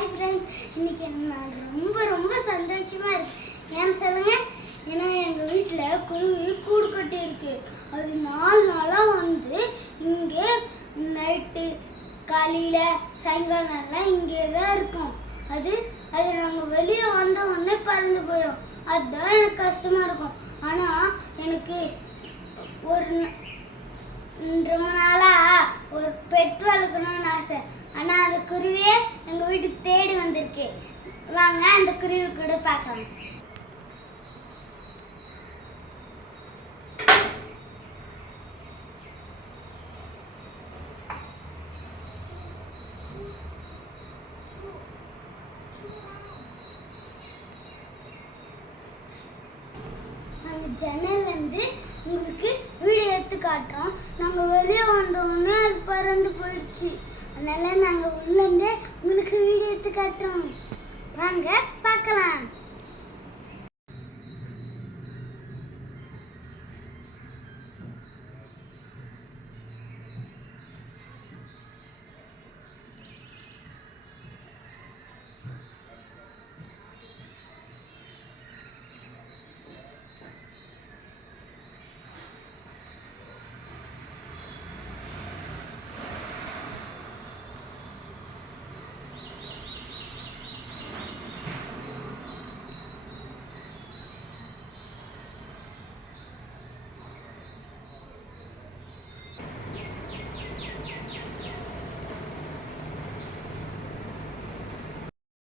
Hi friends, இன்னைக்கு நான் ரொம்ப சந்தோஷமாக இருக்கு. ஏன்னு சொல்லுங்க, ஏன்னா எங்கள் வீட்டில் குருவி கூடு கட்டி இருக்கு. அது 4 நாளாக வந்து இங்கே நைட்டு காலையில் சாயங்காலம்லாம் இங்கே தான் இருக்கும். அது நாங்கள் வெளியே வந்த உடனே பறந்து போயிடும். அதுதான் எனக்கு கஷ்டமாக இருக்கும். ஆனால் எனக்கு ரொம்ப நாளாக ஒரு பெட் வளர்க்கணும்னு ஆசை. ஆனால் அந்த குருவியே எங்கள் வீட்டுக்கு தேடி வந்திருக்கு. வாங்க அந்த குருவி கூட பார்க்கலாம். நாங்கள் ஜன்னல்லேருந்து உங்களுக்கு வீடியோ எடுத்து காட்டுறோம். நாங்கள் வெளியே வந்தோடனே அது பறந்து போயிடுச்சு. அதனால நாங்கள் உள்ளேருந்து உங்களுக்கு வீடியோ எடுத்து காட்டுறோம். வாங்க பார்க்கலாம்.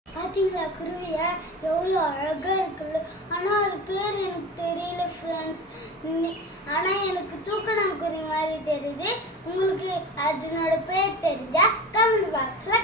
பார்த்தீங்களா குருவிய எவ்வளோ அழகாக இருக்குல்ல. ஆனால் அது பேர் எனக்கு தெரியல ஃப்ரெண்ட்ஸ். ஆனால் எனக்கு தூக்கணாங்குருவி மாதிரி தெரியுது. உங்களுக்கு அதனோட பேர் தெரிஞ்சா கமெண்ட் பாக்ஸில்